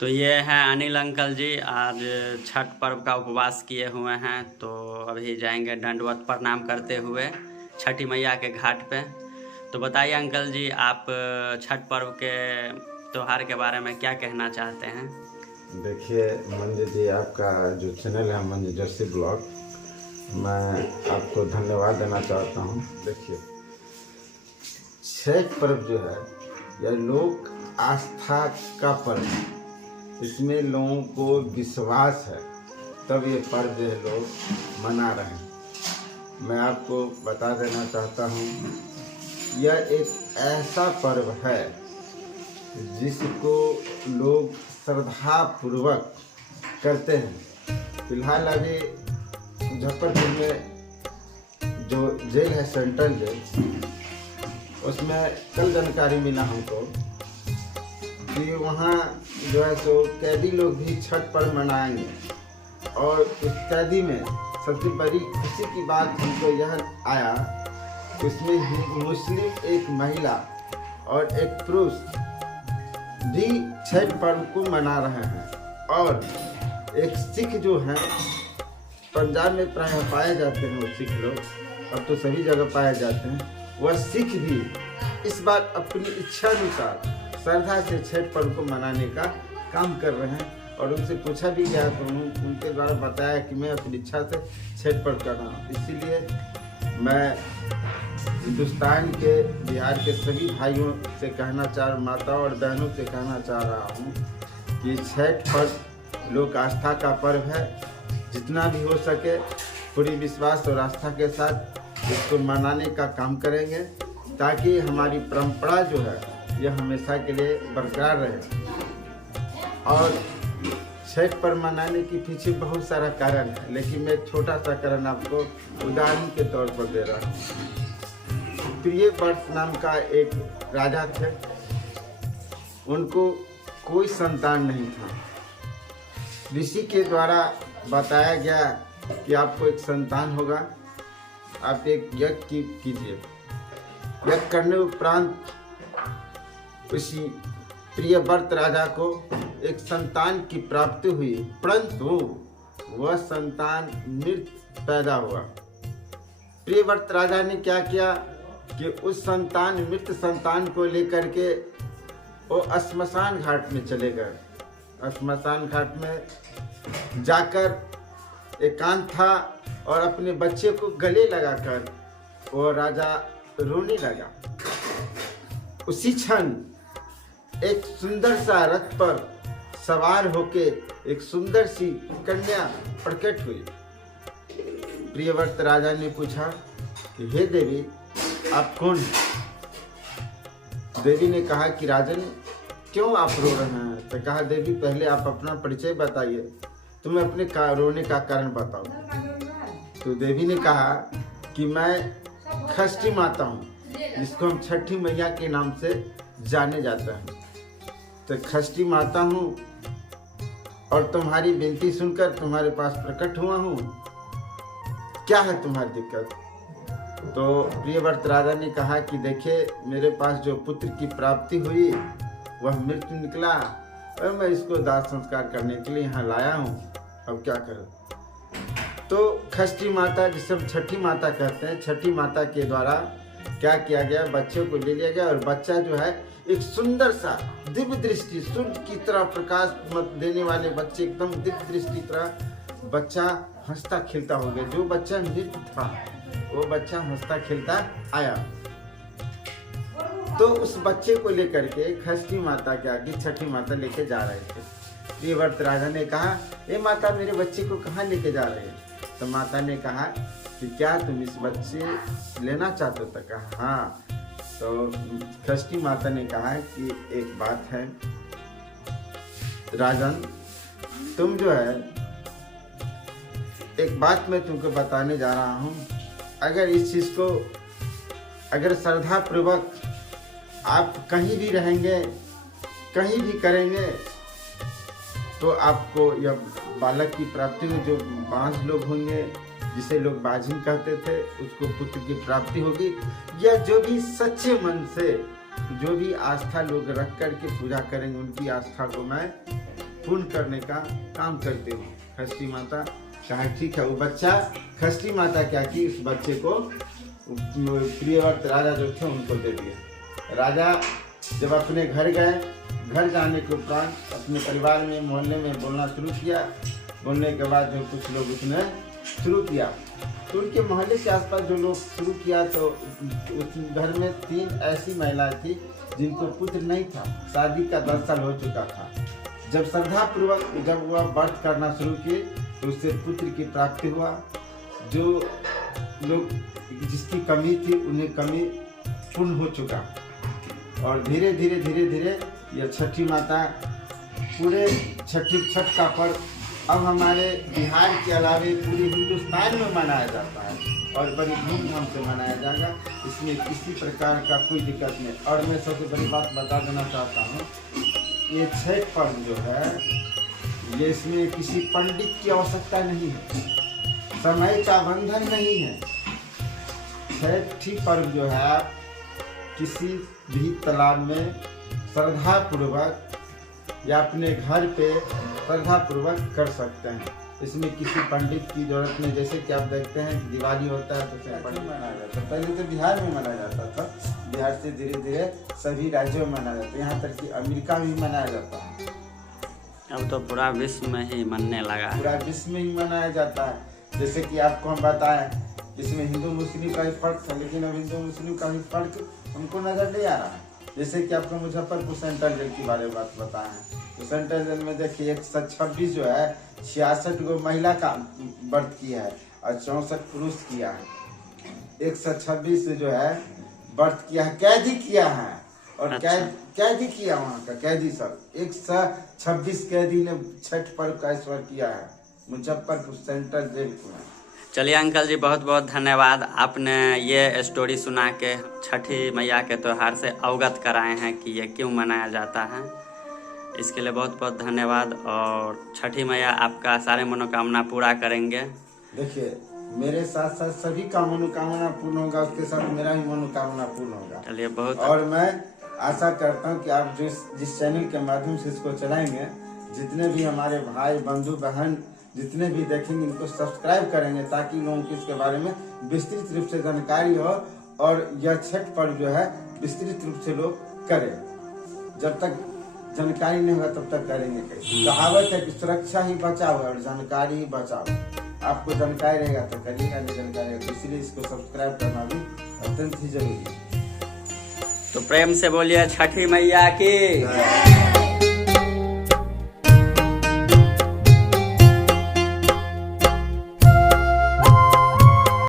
तो ये हैं अनिल अंकल जी, आज छठ पर्व का उपवास किए हुए हैं। तो अभी जाएंगे दंडवत प्रणाम करते हुए छठी मैया के घाट पे। तो बताइए अंकल जी, आप छठ पर्व के त्योहार के बारे में क्या कहना चाहते हैं? देखिए मंजू जी, आपका जो चैनल है मंजू जर्सी ब्लॉग, मैं आपको धन्यवाद देना चाहता हूँ। देखिए, छठ पर्व जो है यह लोक आस्था का पर्व है। इसमें लोगों को विश्वास है, तब ये पर्व जो है लोग मना रहे हैं। मैं आपको बता देना चाहता हूँ, यह एक ऐसा पर्व है जिसको लोग श्रद्धा पूर्वक करते हैं। फिलहाल अभी मुजफ्फरपुर में जो जेल है, सेंट्रल जेल, उसमें कल जानकारी मिला हमको कि वहाँ जो है सो कैदी लोग भी छठ पर्व मनाएंगे। और उस कैदी में सबसे बड़ी खुशी की बात हमको यह आया, उसमें ही मुस्लिम एक महिला और एक पुरुष भी छठ पर्व को मना रहे हैं। और एक सिख जो हैं, पंजाब में प्राय पाए जाते हैं वो सिख लोग, अब तो सभी जगह पाए जाते हैं, वह सिख भी इस बार अपनी इच्छा अनुसार श्रद्धा से छठ पर्व को मनाने का काम कर रहे हैं। और उनसे पूछा भी गया तो उनके द्वारा बताया कि मैं अपनी इच्छा से छठ पर्व कर रहा हूँ। इसीलिए मैं हिंदुस्तान के, बिहार के सभी भाइयों से कहना माताओं और बहनों से कहना चाह रहा हूँ कि छठ पर्व लोक आस्था का पर्व है। जितना भी हो सके पूरी विश्वास और आस्था के साथ इसको मनाने का काम करेंगे, ताकि हमारी परंपरा जो है यह हमेशा के लिए बरकरार रहे। और छठ पर्व मनाने के पीछे बहुत सारा कारण है, लेकिन मैं एक छोटा सा कारण आपको उदाहरण के तौर पर दे रहा हूँ। प्रियव्रत नाम का एक राजा थे, उनको कोई संतान नहीं था। ऋषि के द्वारा बताया गया कि आपको एक संतान होगा, आप एक यज्ञ कीजिए। यज्ञ करने उपरांत उसी प्रियव्रत राजा को एक संतान की प्राप्ति हुई, परंतु वह संतान मृत पैदा हुआ। प्रियव्रत राजा ने क्या किया कि उस मृत संतान को लेकर के वो श्मशान घाट में चले गए। श्मशान घाट में जाकर एकांत था और अपने बच्चे को गले लगाकर वो राजा रोने लगा। उसी क्षण एक सुंदर सा रथ पर सवार होके एक सुंदर सी कन्या प्रकट हुई। प्रियव्रत राजा ने पूछा कि हे देवी, आप कौन हैं? देवी ने कहा कि राजन, क्यों आप रो रहे हैं? तो कहा, देवी पहले आप अपना परिचय बताइए, तो मैं अपने रोने का कारण बताऊं। तो देवी ने कहा कि मैं खष्टी माता हूँ, जिसको हम छठी मैया के नाम से जाने जाता है। तो खष्टी माता हूँ और तुम्हारी विनती सुनकर तुम्हारे पास प्रकट हुआ हूँ, क्या है तुम्हारी दिक्कत? तो प्रियव्रत राजा ने कहा कि देखिए, मेरे पास जो पुत्र की प्राप्ति हुई वह मृत निकला और मैं इसको दाह संस्कार करने के लिए यहाँ लाया हूँ, अब क्या करूँ? तो खष्टी माता, जिसे हम छठी माता कहते हैं, छठी माता के द्वारा क्या किया गया, बच्चे को ले लिया गया और बच्चा जो है एक सुंदर सा दिव्य दृष्टि, सूर्य की तरह प्रकाश देने वाले बच्चे, एकदम दिव्य दृष्टि तरह बच्चा हंसता खिलता हो गया। जो बच्चा मृत था वो बच्चा हंसता खिलता आया। तो उस बच्चे को लेकर के खष्टी माता के आगे छठी माता लेके जा रहे थे। प्रियव्रत राजा ने कहा, ए माता, मेरे बच्चे को कहाँ लेके जा रहे हैं? तो माता ने कहा कि क्या तुम इस बच्चे लेना चाहते हो? तो कहा हाँ। तो खष्टी माता ने कहा कि एक बात है राजन, तुम जो है, एक बात मैं तुमको बताने जा रहा हूँ, अगर इस चीज को, अगर श्रद्धा पूर्वक आप कहीं भी रहेंगे, कहीं भी करेंगे, तो आपको यह बालक की प्राप्ति हो। जो 5 लोग होंगे, जिसे लोग बाजिन कहते थे, उसको पुत्र की प्राप्ति होगी। या जो भी सच्चे मन से, जो भी आस्था लोग रख करके पूजा करेंगे, उनकी आस्था को मैं पूर्ण करने का काम करते हो। षष्ठी माता कहा ठीक है, वो बच्चा षष्ठी माता क्या की, उस बच्चे को प्रियव्रत राजा जो थे उनको दे दिए। राजा जब अपने घर गए, घर जाने के उपरांत अपने परिवार में मोहल्ले में बोलना शुरू किया। बोलने के बाद जो कुछ लोग उसने शुरू किया, तो उनके मोहल्ले के आसपास जो लोग शुरू किया, तो उस घर में 3 ऐसी महिलाएं थी जिनको पुत्र नहीं था, शादी का 10 साल हो चुका था। जब श्रद्धापूर्वक जब वह व्रत करना शुरू किए तो उससे पुत्र की प्राप्ति हुआ। जो लोग जिसकी कमी थी उन्हें कमी पूर्ण हो चुका। और धीरे धीरे यह छठी माता पूरे छठ का पर्व अब हमारे बिहार के अलावे पूरे हिंदुस्तान में मनाया जाता है और बड़ी धूमधाम से मनाया जाएगा। इसमें किसी प्रकार का कोई दिक्कत नहीं। और मैं सबसे बड़ी बात बता देना चाहता हूँ, ये छठ पर्व जो है, ये इसमें किसी पंडित की आवश्यकता नहीं है, समय का बंधन नहीं है। छठी पर्व जो है किसी भी तालाब में श्रद्धापूर्वक या अपने घर पे श्रद्धापूर्वक कर सकते हैं। इसमें किसी पंडित की जरूरत नहीं। जैसे कि आप देखते हैं दिवाली होता है तो क्या पंडित मनाया जाता है, पहले तो बिहार में मनाया जाता था, बिहार से धीरे धीरे सभी राज्यों में मनाया जाता है, यहाँ तक कि अमेरिका में भी मनाया जाता है। अब तो पूरा विश्व में ही मनने लगा, पूरा विश्व में ही मनाया जाता है। जैसे कि आपको हम बताएं, इसमें हिंदू मुस्लिम का ही फर्क था, लेकिन अब हिंदू मुस्लिम का ही फर्क हमको नजर नहीं आ रहा है। जैसे कि आपको मुजफ्फरपुर सेंट्रल जेल की बारे में बात बताए हैं, तो सेंट्रल जेल में देखिए 126 जो है 66 गो महिला का व्रत किया है और 64 पुरुष किया है। 126 जो है व्रत किया है, कैदी किया है। और अच्छा। कैदी किया वहाँ का कैदी सब 126 कैदी ने छठ पर्व का ईश्वर किया है मुजफ्फरपुर सेंट्रल जेल में। चलिए अंकल जी, बहुत बहुत धन्यवाद। आपने ये स्टोरी सुना के छठी मैया के त्यौहार से अवगत कराए हैं कि ये क्यों मनाया जाता है। इसके लिए बहुत बहुत धन्यवाद। और छठी मैया आपका सारे मनोकामना पूरा करेंगे। देखिए, मेरे साथ साथ सभी का मनोकामना पूर्ण होगा, उसके साथ मेरा भी मनोकामना पूर्ण होगा। चलिए बहुत। और मैं आशा करता हूँ कि आप जिस चैनल के माध्यम से इसको चलाएंगे, जितने भी हमारे भाई बंधु बहन जितने भी देखेंगे इनको सब्सक्राइब करेंगे, ताकि लोगों की इसके बारे में विस्तृत रूप से जानकारी हो और यह छठ पर्व जो है विस्तृत रूप से लोग करें। जब तक जानकारी नहीं होगा तब तक करेंगे कैसे? कहावत है कि सुरक्षा ही बचाओ और जानकारी ही बचाओ। आपको जानकारी रहेगा तो करिएगा, नहीं जानकारी रहेगा, इसलिए इसको सब्सक्राइब करना भी अत्यंत ही जरूरी है। तो प्रेम से बोलिए छठी मैया की।